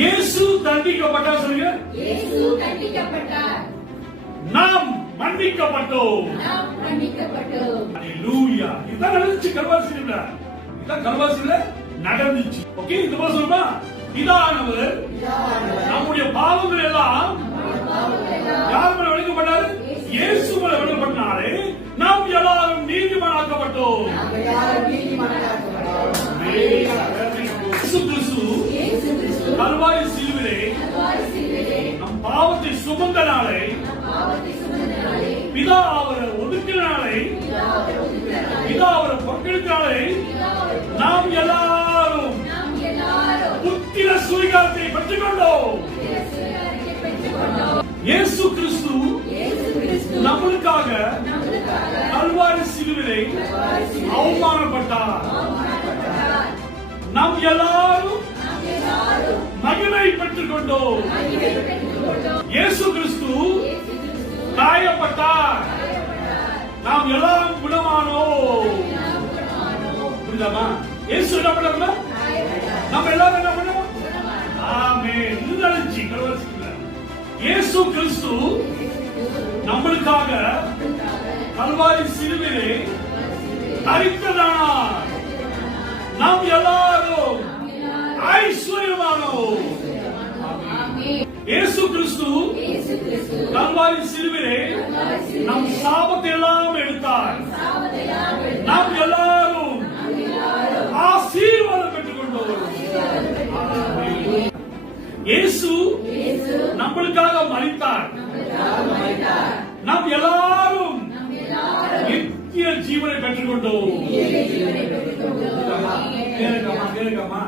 இயேசு தண்டிக்கப்பட்டார். சொல்லுங்க, இயேசு தண்டிக்கப்பட்டார். நாம் மன்னிக்கப்பட்டோம். நாம் மன்னிக்கப்பட்டோம். ஹalleluya. இதான் நடந்துச்சு கல்வாரியில. இதான் கல்வாரியில நடந்துச்சு. ஓகே, இந்த மாதிரி சொல்றா, பிதாவானவர் நம்முடைய பாவங்கள் எல்லாம் யார் மேல விளக்கப்பட்டாரு? இயேசு மேல விளக்கப்பட்டாரே. நாம் எல்லாரும் நீதிமானாக்கப்பட்டோம். இயேசு கிறிஸ்து கல்வாரி சிலுவிலே நம் பாவத்தை சுமந்த நாளை, பிதா அவரை ஒதுக்கின நாளை, பிதா அவரை பங்கெடுத்தாலே நாம் எல்லாரும் புத்திர சுவிகாரத்தை பெற்றுக் கொண்டோம். இயேசு கிறிஸ்து நம்மளுக்காக கல்வாரி சிலுவிலே அவமானப்பட்டார். நாம் எல்லாரும் மகிமை பெற்றுக் கொண்டோம். இயேசு கிறிஸ்து காயப்பட்டார். நாம் எல்லாம் குணமானோம். புரியுதாமா? இயேசு என்ன பண்ணாங்க? நம்ம எல்லாரும் என்ன பண்ணோம்? ஆமென். இதுதான் கல்வாரி. இயேசு கிறிஸ்து நம்மளுக்காக கல்வாரி சிலுவிலே மரித்ததானார். நாம் எல்லாரும் ஐஸ்வர்யமானோம். இயேசு கிறிஸ்து கல்வாரி சிலுவிலே நம் சாபத்தை எல்லாம் எடுத்தார். நாம் எல்லாரும் ஆசீர்வாதம் பெற்றுக் கொண்டோம். இயேசு நம்மளுக்காக மரித்தார். நாம் எல்லாரும் நித்திய ஜீவனை பெற்றுக் கொண்டோம். கேளுங்கம்மா,